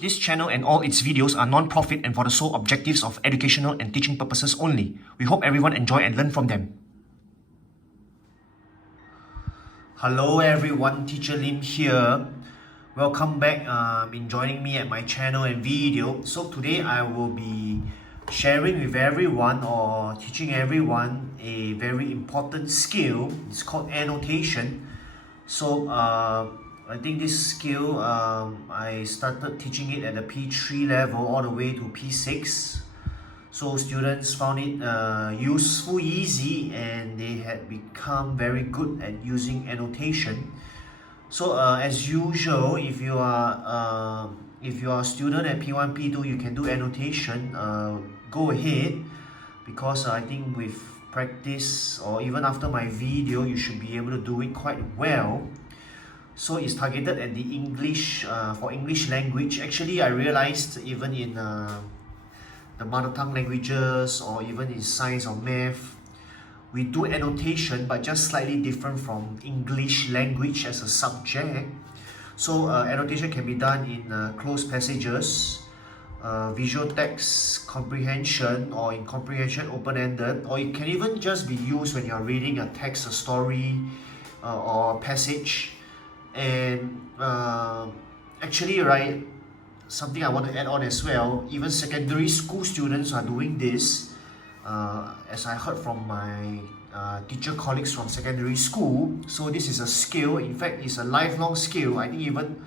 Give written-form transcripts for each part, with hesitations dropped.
This channel and all its videos are non-profit and for the sole objectives of educational and teaching purposes only. We hope everyone enjoy and learn from them. Hello everyone, Teacher Lim here. Welcome back in joining me at my channel and video. So today I will be sharing with everyone or teaching everyone a very important skill. It's called annotation. So I think this skill, I started teaching it at the P3 level all the way to P6. So students found it useful, easy, and they had become very good at using annotation. So as usual, if you are a student at P1, P2, you can do annotation. Go ahead, because I think with practice or even after my video, you should be able to do it quite well. So it's targeted at the English, for English language. Actually, I realized even in the mother tongue languages or even in science or math, we do annotation but just slightly different from English language as a subject. So annotation can be done in closed passages, visual text comprehension, or in comprehension open-ended, or it can even just be used when you're reading a text, a story, or a passage. And actually, right, something I want to add on as well, even secondary school students are doing this, as I heard from my teacher colleagues from secondary school. So this is a skill. In fact, it's a lifelong skill. I think even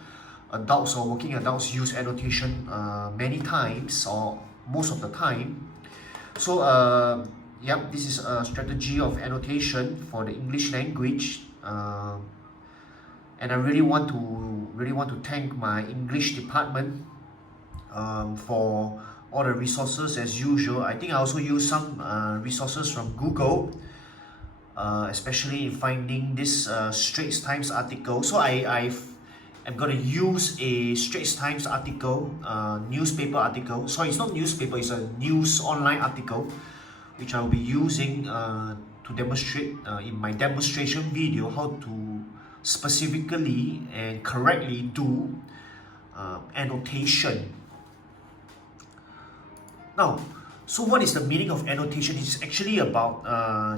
adults or working adults use annotation many times or most of the time. So yep, this is a strategy of annotation for the English language. And I really want to thank my English department for all the resources as usual. I think I also use some resources from Google, especially in finding this Straits Times article. So I'm going to use a Straits Times article, newspaper article. Sorry, it's not newspaper, it's a news online article, which I'll be using to demonstrate in my demonstration video how to specifically and correctly do annotation. Now, so what is the meaning of annotation? It's actually about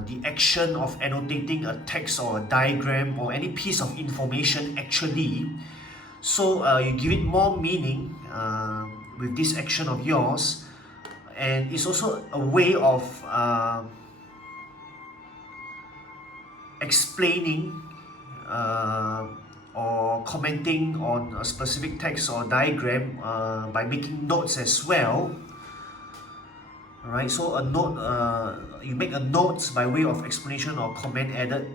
the action of annotating a text or a diagram or any piece of information actually. So you give it more meaning with this action of yours, and it's also a way of explaining or commenting on a specific text or diagram by making notes as well. Alright, so a note, you make a note by way of explanation or comment added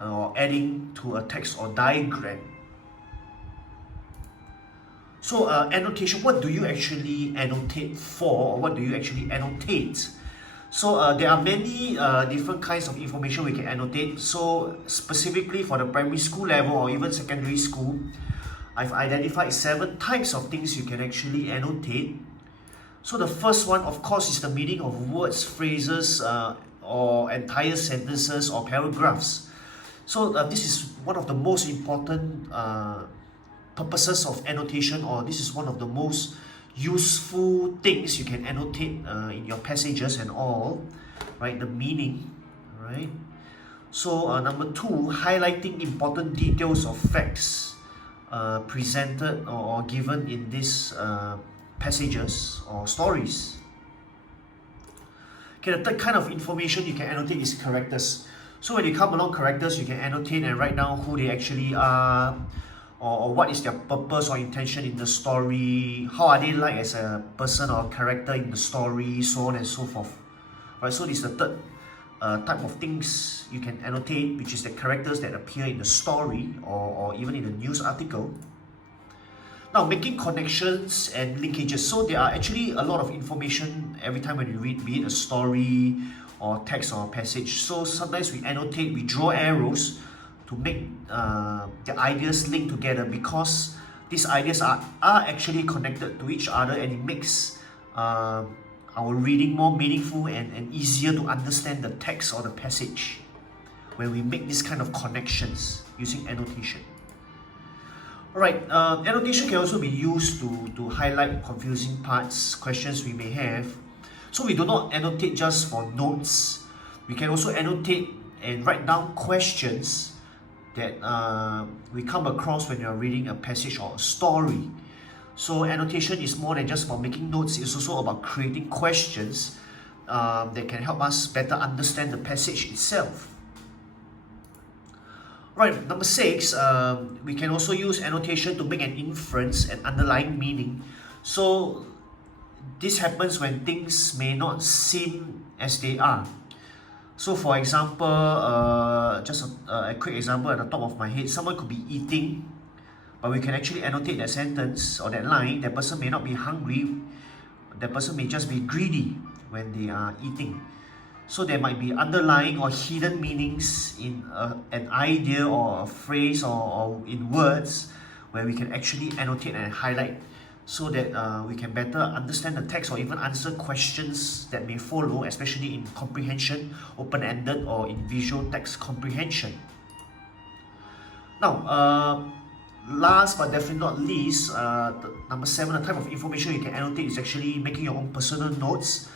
or adding to a text or diagram. So annotation, what do you actually annotate for, or what do you actually annotate? So there are many different kinds of information we can annotate. So specifically for the primary school level or even secondary school, I've identified 7 types of things you can actually annotate. So the first one, of course, is the meaning of words, phrases, or entire sentences or paragraphs. So this is one of the most important purposes of annotation, or this is one of the most useful things you can annotate in your passages and all, right? The meaning, right? So number 2, highlighting important details of facts presented or given in these passages or stories. Okay, the third kind of information you can annotate is characters. So when you come along characters, you can annotate and write down who they actually are, or what is their purpose or intention in the story, how are they like as a person or character in the story, so on and so forth. Right, so this is the third type of things you can annotate, which is the characters that appear in the story or even in the news article. Now, making connections and linkages. So there are actually a lot of information every time when you read, be it a story or text or a passage. So sometimes we annotate, we draw arrows to make the ideas link together, because these ideas are actually connected to each other, and it makes our reading more meaningful and easier to understand the text or the passage when we make this kind of connections using annotation. Alright, annotation can also be used to highlight confusing parts, questions we may have. So we do not annotate just for notes. We can also annotate and write down questions that we come across when you're reading a passage or a story. So annotation is more than just about making notes, it's also about creating questions that can help us better understand the passage itself. Right, number 6, we can also use annotation to make an inference and underlying meaning. So this happens when things may not seem as they are. So for example, just a quick example at the top of my head, someone could be eating, but we can actually annotate that sentence or that line. That person may not be hungry, that person may just be greedy when they are eating. So there might be underlying or hidden meanings in an idea or a phrase or in words where we can actually annotate and highlight so that we can better understand the text or even answer questions that may follow, especially in comprehension, open-ended, or in visual text comprehension. Now, last but definitely not least, number 7, the type of information you can annotate is actually making your own personal notes.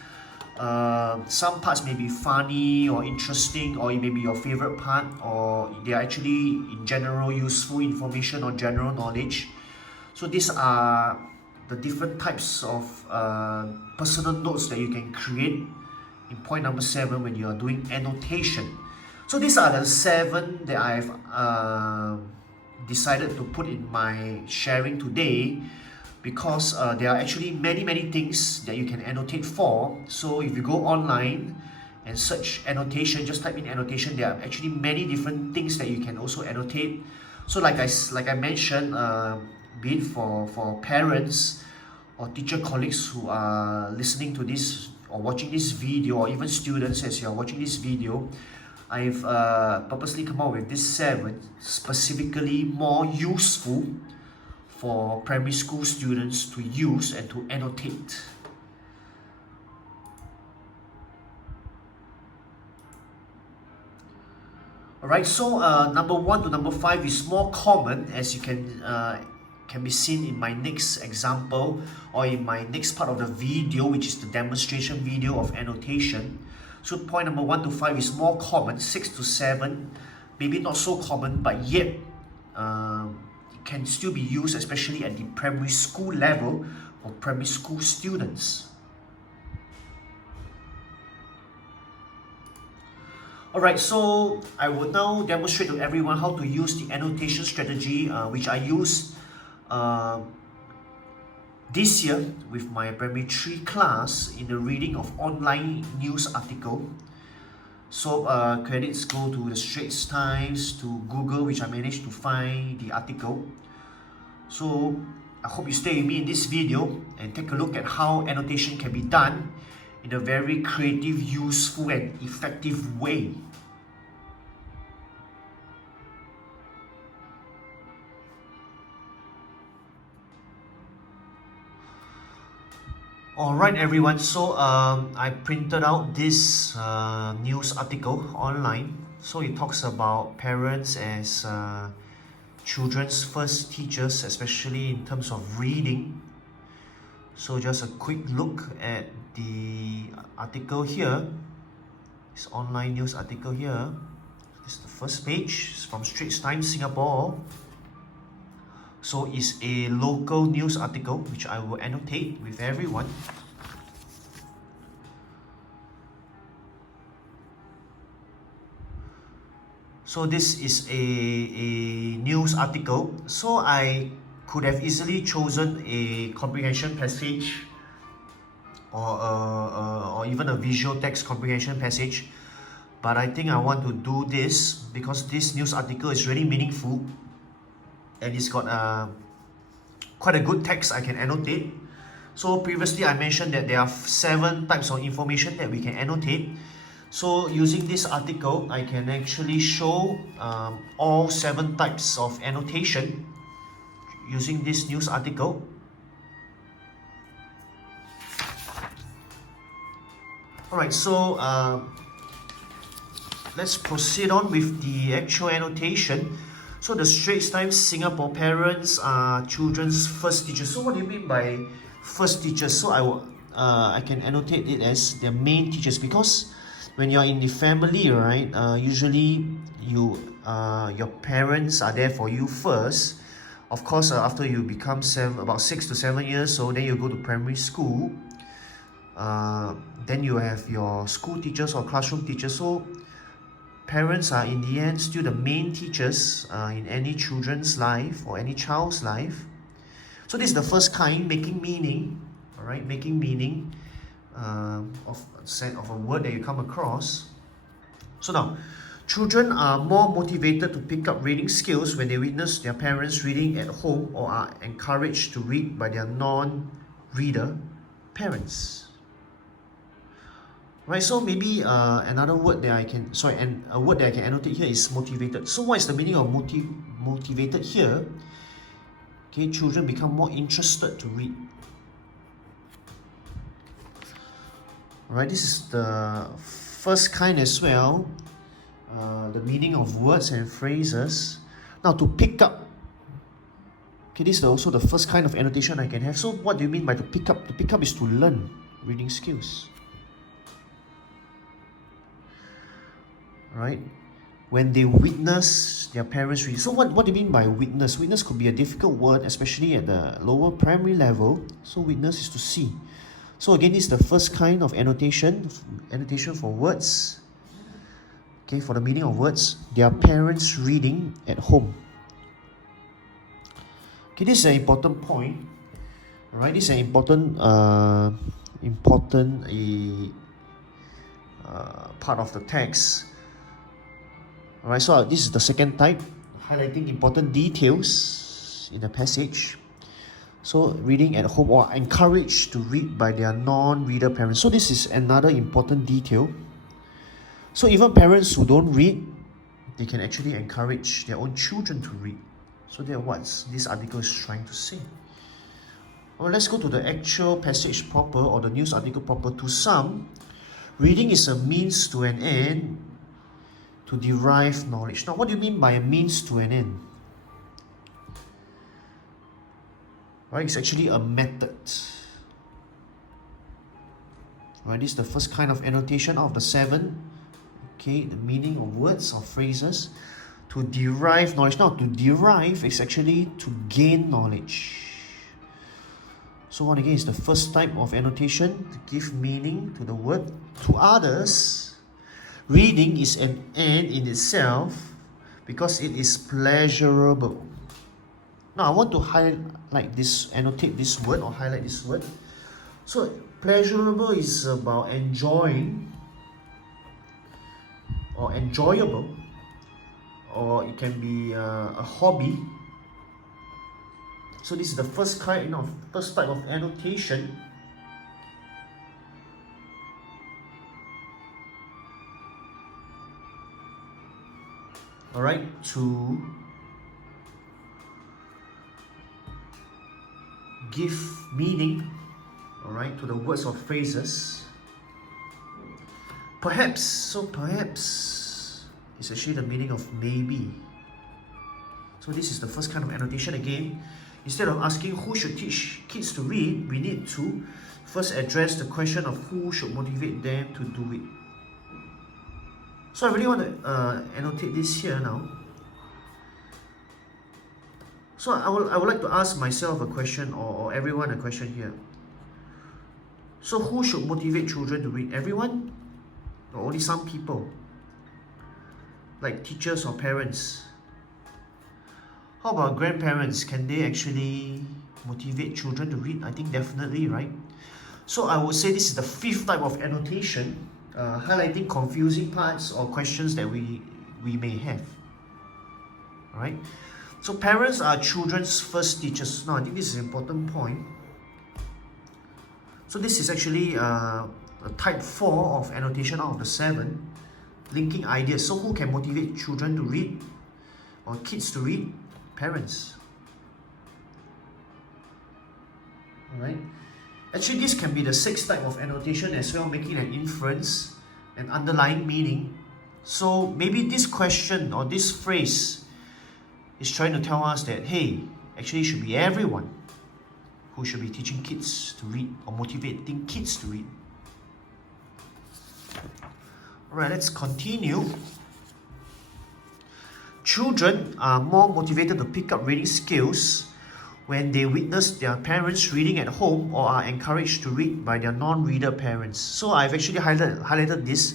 Some parts may be funny or interesting, or it may be your favorite part, or they are actually in general useful information or general knowledge. So these are the different types of personal notes that you can create in point number 7 when you are doing annotation. So these are the 7 that I've decided to put in my sharing today, because there are actually many things that you can annotate for. So if you go online and search annotation, just type in annotation, there are actually many different things that you can also annotate. So like I mentioned, be it for parents or teacher colleagues who are listening to this or watching this video, or even students as you are watching this video, I've purposely come up with this 7 specifically more useful for primary school students to use and to annotate. Alright, so number 1 to number 5 is more common, as you can be seen in my next example or in my next part of the video, which is the demonstration video of annotation. So point number 1 to 5 is more common. 6 to 7 maybe not so common, but yet can still be used, especially at the primary school level for primary school students. Alright, so I will now demonstrate to everyone how to use the annotation strategy which I used this year with my primary 3 class in the reading of online news article. So credits go to the Straits Times, to Google, which I managed to find the article. So I hope you stay with me in this video and take a look at how annotation can be done in a very creative, useful and effective way. Alright everyone, so I printed out this news article online. So it talks about parents as children's first teachers, especially in terms of reading. So just a quick look at the article here. This online news article here. This is the first page. It's from Straits Times Singapore. So it's a local news article which I will annotate with everyone. So this is a news article. So I could have easily chosen a comprehension passage or even a visual text comprehension passage. But I think I want to do this because this news article is really meaningful. And it's got quite a good text I can annotate. So previously I mentioned that there are 7 types of information that we can annotate. So using this article, I can actually show all 7 types of annotation using this news article. Alright, so let's proceed on with the actual annotation. So the Straits Times Singapore parents are children's first teachers. So what do you mean by first teachers? So I can annotate it as their main teachers, because when you're in the family, right, usually your parents are there for you first. Of course, after you become about 6 to 7 years old, then you go to primary school. Then you have your school teachers or classroom teachers. So parents are in the end still the main teachers in any children's life or any child's life. So this is the first kind, making meaning. All right, making meaning of a word that you come across. So now, children are more motivated to pick up reading skills when they witness their parents reading at home or are encouraged to read by their non-reader parents. Right, so maybe another word that I can, a word that I can annotate here is motivated. So what is the meaning of motivated here? Okay, children become more interested to read. Alright, this is the first kind as well. The meaning of words and phrases. Now to pick up. Okay, this is also the first kind of annotation I can have. So what do you mean by to pick up? To pick up is to learn reading skills. Right? When they witness their parents read. So what do you mean by witness? Witness could be a difficult word, especially at the lower primary level. So witness is to see. So again, this is the first kind of annotation for words. Okay, for the meaning of words, their parents reading at home. Okay, this is an important point. Right? This is an important part of the text. Alright, so this is the second type, highlighting important details in the passage. So reading at home or encouraged to read by their non-reader parents. So this is another important detail. So even parents who don't read, they can actually encourage their own children to read. So that's what this article is trying to say. Well, let's go to the actual passage proper, or the news article proper. To some, reading is a means to an end to derive knowledge. Now, what do you mean by a means to an end? Right, it's actually a method. Right, this is the first kind of annotation out of the 7. Okay, the meaning of words or phrases. To derive knowledge. Now, to derive is actually to gain knowledge. So what again is the first type of annotation, to give meaning to the word. To others, reading is an end in itself because it is pleasurable. Now I want to highlight this, annotate this word or highlight this word. So pleasurable is about enjoying or enjoyable, or it can be a hobby. So this is the first type of annotation. Alright, to give meaning, alright, to the words or phrases. Perhaps, so perhaps is actually the meaning of maybe. So this is the first kind of annotation again. Instead of asking who should teach kids to read, we need to first address the question of who should motivate them to do it. So I really want to annotate this here now. So I would like to ask myself a question, or everyone a question here. So who should motivate children to read? Everyone? Or only some people? Like teachers or parents? How about grandparents? Can they actually motivate children to read? I think definitely, right? So I would say this is the 5th type of annotation, highlighting confusing parts or questions that we may have. Alright? So parents are children's first teachers. Now I think this is an important point. So this is actually a type 4 of annotation out of the 7, linking ideas. So who can motivate children to read or kids to read? Parents. Alright. Actually, this can be the 6th type of annotation as well, making an inference, an underlying meaning. So maybe this question or this phrase is trying to tell us that, hey, actually it should be everyone who should be teaching kids to read or motivating kids to read. Alright, let's continue. Children are more motivated to pick up reading skills when they witness their parents reading at home or are encouraged to read by their non-reader parents. So I've actually highlighted this.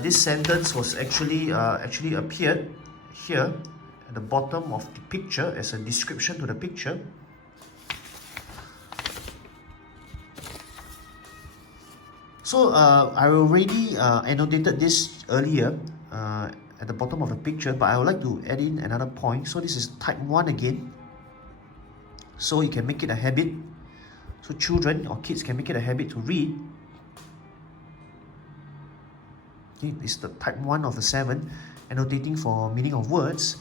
This sentence was actually appeared here at the bottom of the picture as a description to the picture. So I already annotated this earlier at the bottom of the picture, but I would like to add in another point. So this is type 1 again. So you can make it a habit. So children or kids can make it a habit to read. Okay, this is the type 1 of the 7, annotating for meaning of words.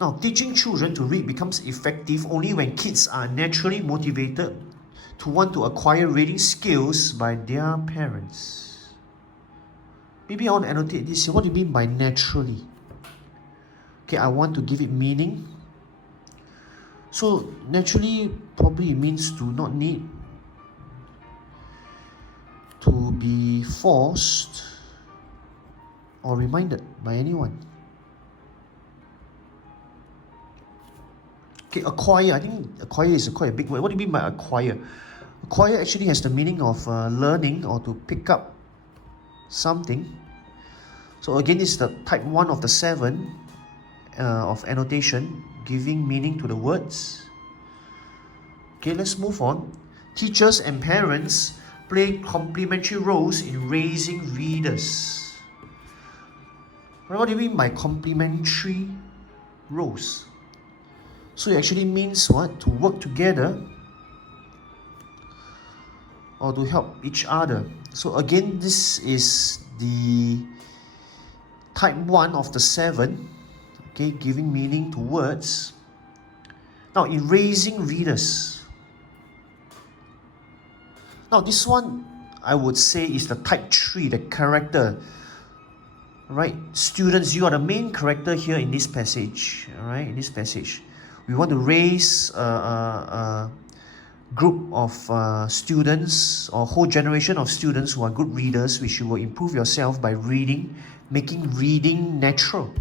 Now, teaching children to read becomes effective only when kids are naturally motivated to want to acquire reading skills by their parents. Maybe I want to annotate this. What do you mean by naturally? Okay, I want to give it meaning. So naturally probably means to not need to be forced or reminded by anyone. Okay, acquire. I think acquire is quite a big word. What do you mean by acquire? Acquire actually has the meaning of learning or to pick up something. So again, it's the type 1 of the 7 of annotation, giving meaning to the words. Okay, let's move on. Teachers and parents play complementary roles in raising readers. What do you mean by complementary roles? So it actually means what? To work together or to help each other. So again, this is the type 1 of the 7, okay, giving meaning to words. Now, in raising readers. Now, this one, I would say, is the type 3, the character. Right? Students, you are the main character here in this passage. Alright, in this passage. We want to raise a group of students or whole generation of students who are good readers, which you will improve yourself by reading, making reading natural.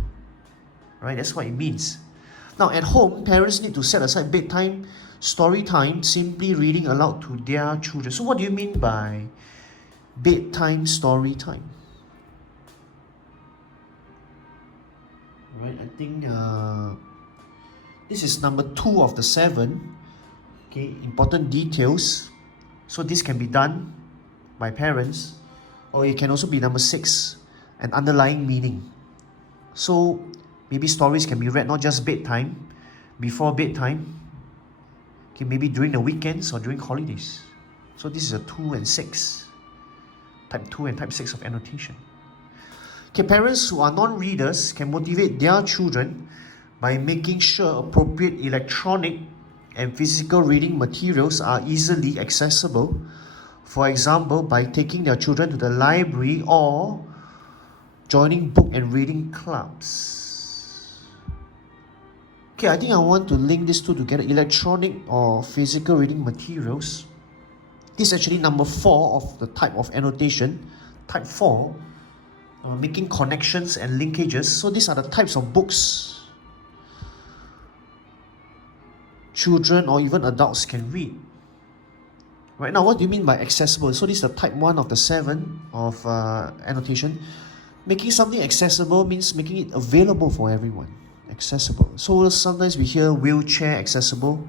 Right? That's what it means. Now, at home, parents need to set aside bedtime, story time, simply reading aloud to their children. So what do you mean by bedtime, story time? Right, I think this is number 2 of the 7. Okay, important details. So this can be done by parents, or it can also be number 6, an underlying meaning. So maybe stories can be read not just bedtime, before bedtime, okay, maybe during the weekends or during holidays. So this is a 2 and 6, type 2 and type 6 of annotation. Okay, parents who are non-readers can motivate their children by making sure appropriate electronic and physical reading materials are easily accessible. For example, by taking their children to the library or joining book and reading clubs. Okay, I think I want to link these two together, electronic or physical reading materials. This is actually number 4 of the type of annotation, type 4. Making connections and linkages. So these are the types of books children or even adults can read. Right now, what do you mean by accessible? So this is the type 1 of the 7 of annotation. Making something accessible means making it available for everyone. Accessible. So sometimes we hear wheelchair accessible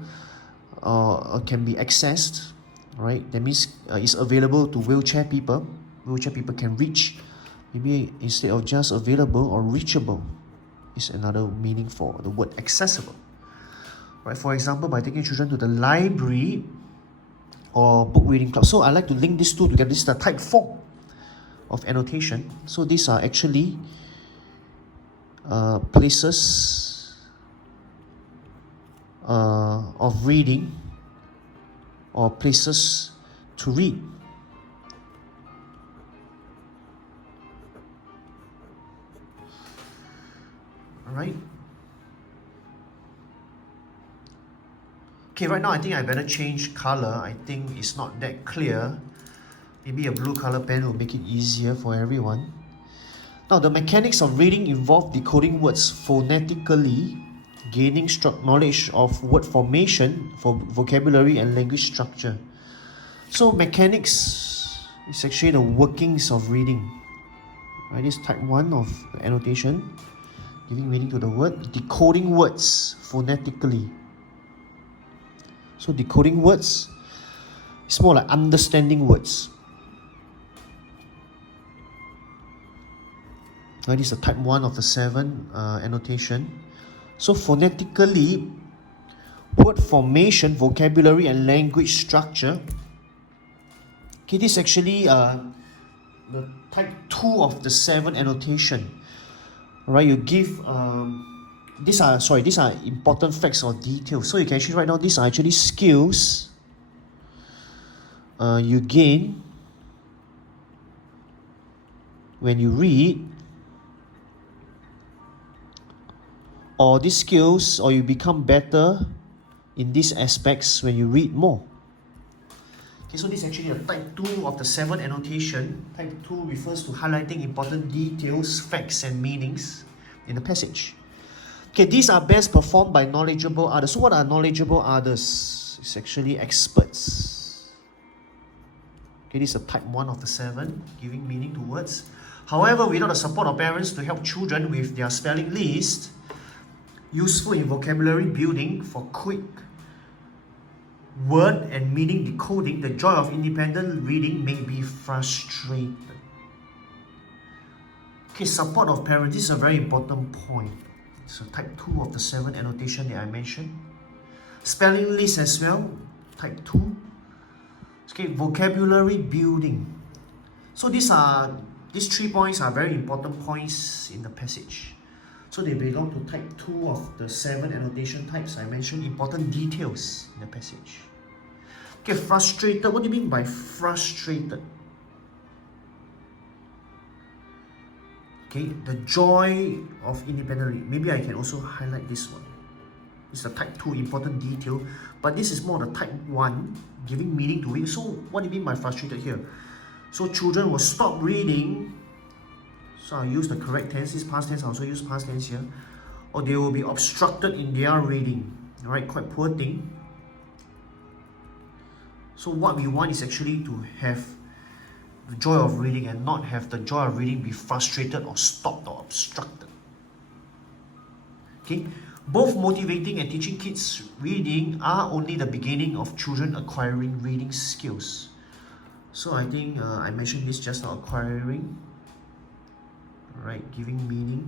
or can be accessed. Right? That means it's available to wheelchair people. Wheelchair people can reach. Maybe instead of just available or reachable is another meaning for the word accessible. Right? For example, by taking children to the library or book reading club. So I like to link these two together. This is the type 4 of annotation. So these are actually places of reading or places to read. Right? Okay, right now I think I better change color. I think it's not that clear. Maybe a blue color pen will make it easier for everyone. Now, the mechanics of reading involve decoding words phonetically, gaining knowledge of word formation, for vocabulary and language structure. So, mechanics is actually the workings of reading. Right, this type 1 of annotation, giving meaning to the word, decoding words phonetically. So, decoding words is more like understanding words. Right, this is the type 1 of the 7 annotation. So phonetically, word formation, vocabulary and language structure. Okay, this is actually the type 2 of the 7 annotation. Alright, you give these are important facts or details. So you can actually write down these are actually skills you gain when you read, or these skills, or you become better in these aspects when you read more. Okay, so this is actually a type 2 of the 7 annotation. Type 2 refers to highlighting important details, facts and meanings in the passage. Okay, these are best performed by knowledgeable others. So what are knowledgeable others? It's actually experts. Okay, this is a type 1 of the 7, giving meaning to words. However, without the support of parents to help children with their spelling list, useful in vocabulary building for quick word and meaning decoding, the joy of independent reading may be frustrated. Okay, support of parents, this is a very important point. So type 2 of the 7 annotation that I mentioned. Spelling list as well, type 2. Okay, vocabulary building. So these 3 points are very important points in the passage. So they belong to type 2 of the 7 annotation types. I mentioned important details in the passage. Okay, frustrated. What do you mean by frustrated? Okay, the joy of independent reading. Maybe I can also highlight this one. It's a type 2 important detail, but this is more the type 1, giving meaning to it. So what do you mean by frustrated here? So children will stop reading. So I'll use the correct tense. This past tense, I'll also use past tense here. Or they will be obstructed in their reading. Alright, quite poor thing. So what we want is actually to have the joy of reading and not have the joy of reading be frustrated or stopped or obstructed. Okay, both motivating and teaching kids reading are only the beginning of children acquiring reading skills. So I think I mentioned this just now, acquiring. Right, giving meaning.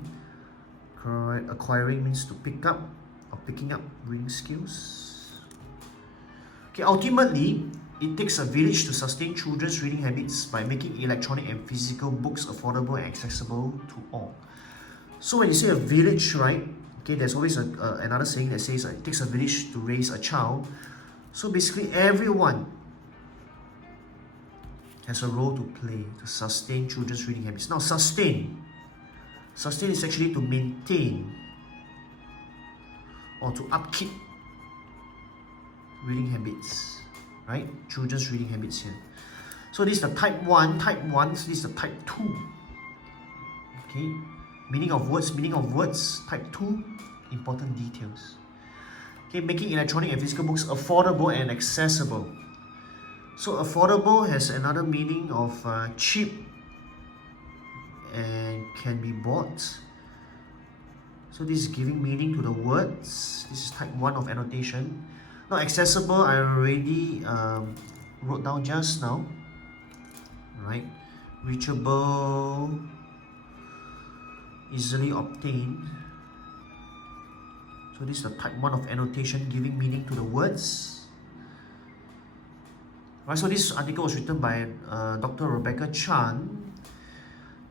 Correct. Acquiring means to pick up or picking up reading skills. Okay, ultimately, it takes a village to sustain children's reading habits by making electronic and physical books affordable and accessible to all. So when you say a village, right? Okay, there's always another saying that says it takes a village to raise a child. So basically, everyone has a role to play to sustain children's reading habits. Now, sustain is actually to maintain or to upkeep reading habits, right? Children's reading habits here. So this is the type 1, so this is the type 2. Okay, meaning of words, type 2, important details. Okay, making electronic and physical books affordable and accessible. So affordable has another meaning of cheap and can be bought. So this is giving meaning to the words. This is type 1 of annotation. Now accessible, I already wrote down just now. Right, reachable, easily obtained. So this is the type 1 of annotation, giving meaning to the words. Right, so this article was written by Dr. Rebecca Chan.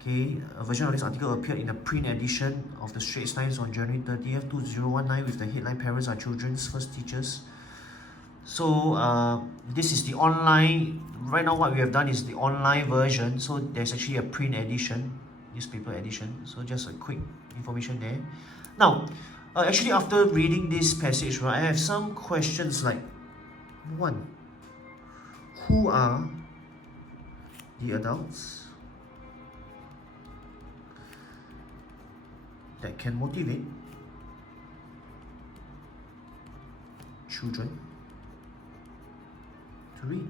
Okay, a version of this article appeared in a print edition of the Straits Times on January 30th, 2019 with the headline "Parents are Children's First Teachers." So this is the online, right now what we have done is the online version. So there's actually a print edition, newspaper edition. So just a quick information there. Now, Actually, after reading this passage, right, I have some questions like, one, who are the adults that can motivate children to read?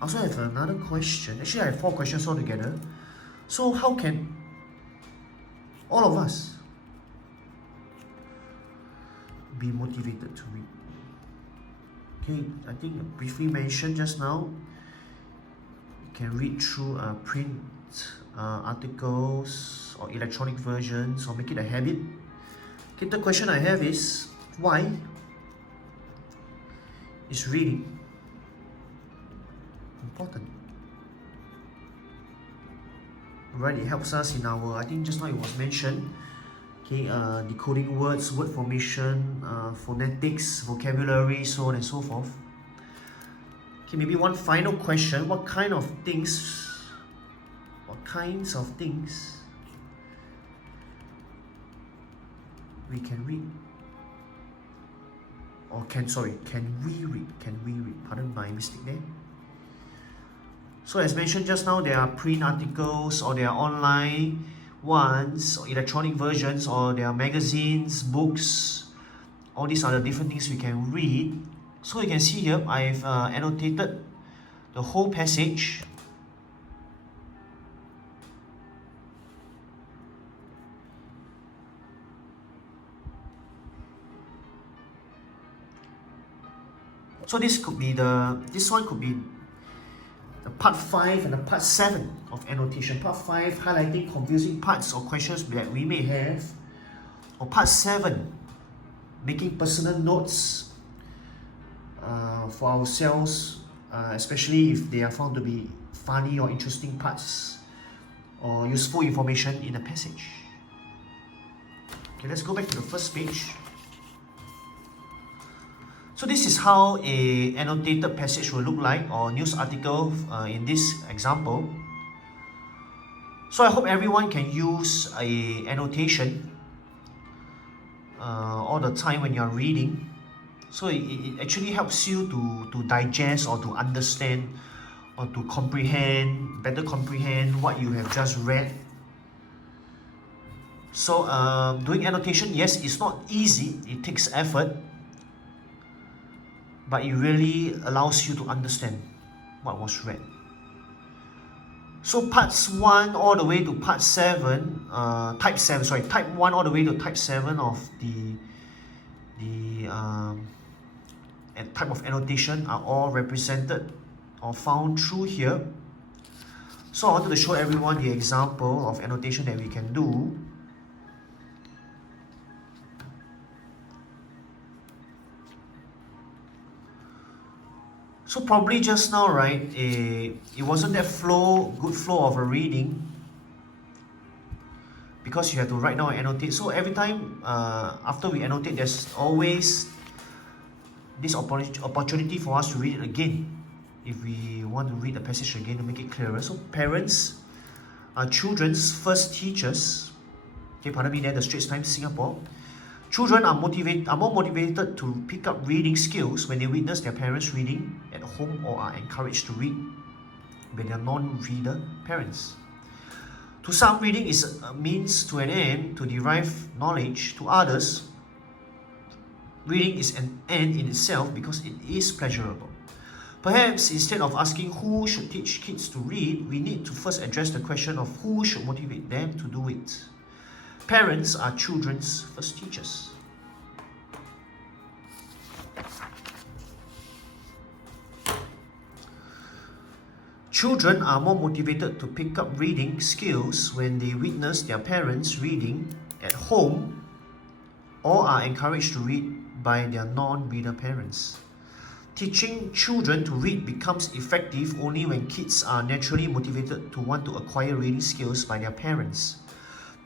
I also have another question. Actually, I have 4 questions altogether. So how can all of us be motivated to read? Okay, I think I briefly mentioned just now, you can read through print articles or electronic versions, or make it a habit. Okay, the question I have is, why is reading important? Right, it helps us in our, I think just now it was mentioned, okay, decoding words, word formation, phonetics, vocabulary, so on and so forth. Okay, maybe one final question, what kinds of things we can read? Or can we read? Pardon my mistake there. So as mentioned just now, there are print articles, or there are online ones, or electronic versions, or there are magazines, books. All these are the different things we can read. So you can see here, I've annotated the whole passage. So this one could be the part 5 and the part 7 of annotation. Part 5, highlighting confusing parts or questions that we may have. Or part 7, making personal notes for ourselves, especially if they are found to be funny or interesting parts or useful information in the passage. Okay, let's go back to the first page. So this is how an annotated passage will look like, or news article in this example. So I hope everyone can use a annotation all the time when you're reading. So it actually helps you to digest or to understand or to better comprehend what you have just read. So doing annotation, yes, it's not easy, it takes effort, but it really allows you to understand what was read. So parts 1 all the way to part 7, type 1 all the way to type 7 of the type of annotation are all represented or found through here. So I wanted to show everyone the example of annotation that we can do. So probably just now, right, it wasn't that good flow of a reading, because you have to write down and annotate. So every time after we annotate, there's always this opportunity for us to read it again, if we want to read the passage again to make it clearer. So parents are children's first teachers. Okay, pardon me there, the Straits Times Singapore. Children are more motivated to pick up reading skills when they witness their parents reading at home, or are encouraged to read by their non-reader parents. To some, reading is a means to an end to derive knowledge. To others, reading is an end in itself because it is pleasurable. Perhaps instead of asking who should teach kids to read, we need to first address the question of who should motivate them to do it. Parents are children's first teachers. Children are more motivated to pick up reading skills when they witness their parents reading at home, or are encouraged to read by their non-reader parents. Teaching children to read becomes effective only when kids are naturally motivated to want to acquire reading skills by their parents.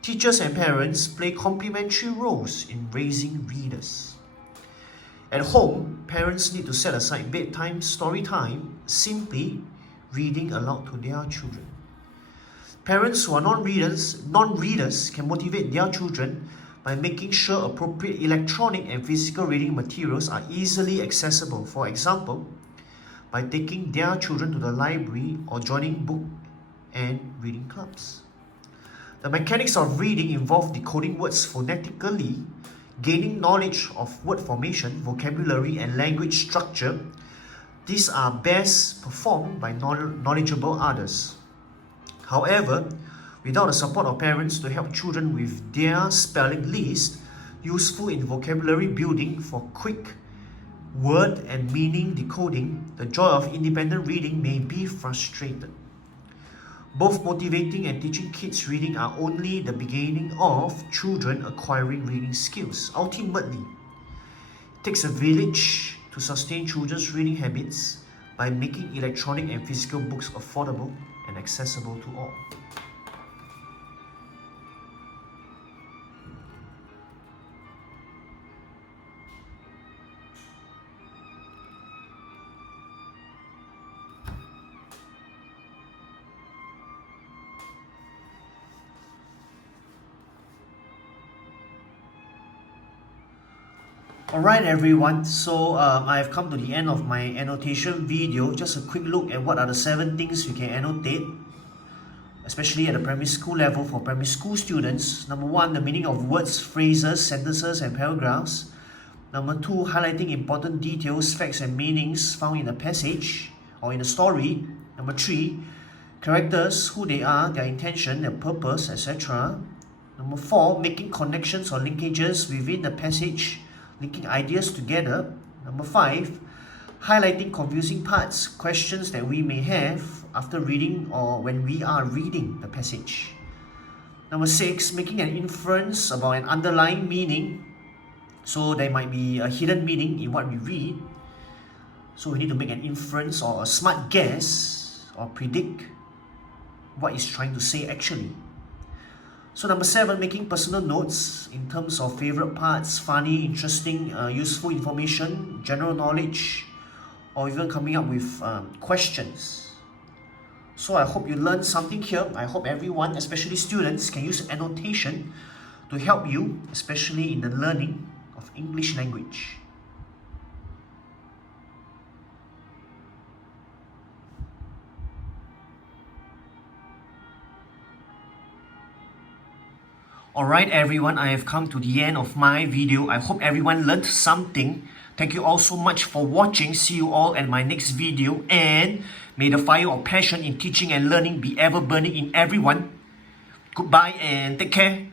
Teachers and parents play complementary roles in raising readers. At home, parents need to set aside bedtime story time, simply reading aloud to their children. Parents who are non-readers can motivate their children by making sure appropriate electronic and physical reading materials are easily accessible. For example, by taking their children to the library or joining book and reading clubs. The mechanics of reading involve decoding words phonetically, gaining knowledge of word formation, vocabulary, and language structure. These are best performed by knowledgeable others. However, without the support of parents to help children with their spelling list, useful in vocabulary building for quick word and meaning decoding, the joy of independent reading may be frustrated. Both motivating and teaching kids reading are only the beginning of children acquiring reading skills. Ultimately, it takes a village to sustain children's reading habits by making electronic and physical books affordable and accessible to all. Alright everyone, so I've come to the end of my annotation video. Just a quick look at what are the 7 things you can annotate, especially at the primary school level for primary school students. Number 1, the meaning of words, phrases, sentences and paragraphs. Number 2, highlighting important details, facts and meanings found in a passage or in a story. Number 3, characters, who they are, their intention, their purpose, etc. Number 4, making connections or linkages within the passage, linking ideas together. Number 5, highlighting confusing parts, questions that we may have after reading or when we are reading the passage. Number 6, making an inference about an underlying meaning. So there might be a hidden meaning in what we read. So we need to make an inference or a smart guess or predict what it's trying to say actually. So number 7, making personal notes in terms of favorite parts, funny, interesting, useful information, general knowledge, or even coming up with questions. So I hope you learned something here. I hope everyone, especially students, can use annotation to help you, especially in the learning of English language. Alright everyone, I have come to the end of my video. I hope everyone learned something. Thank you all so much for watching. See you all in my next video. And may the fire of passion in teaching and learning be ever burning in everyone. Goodbye and take care.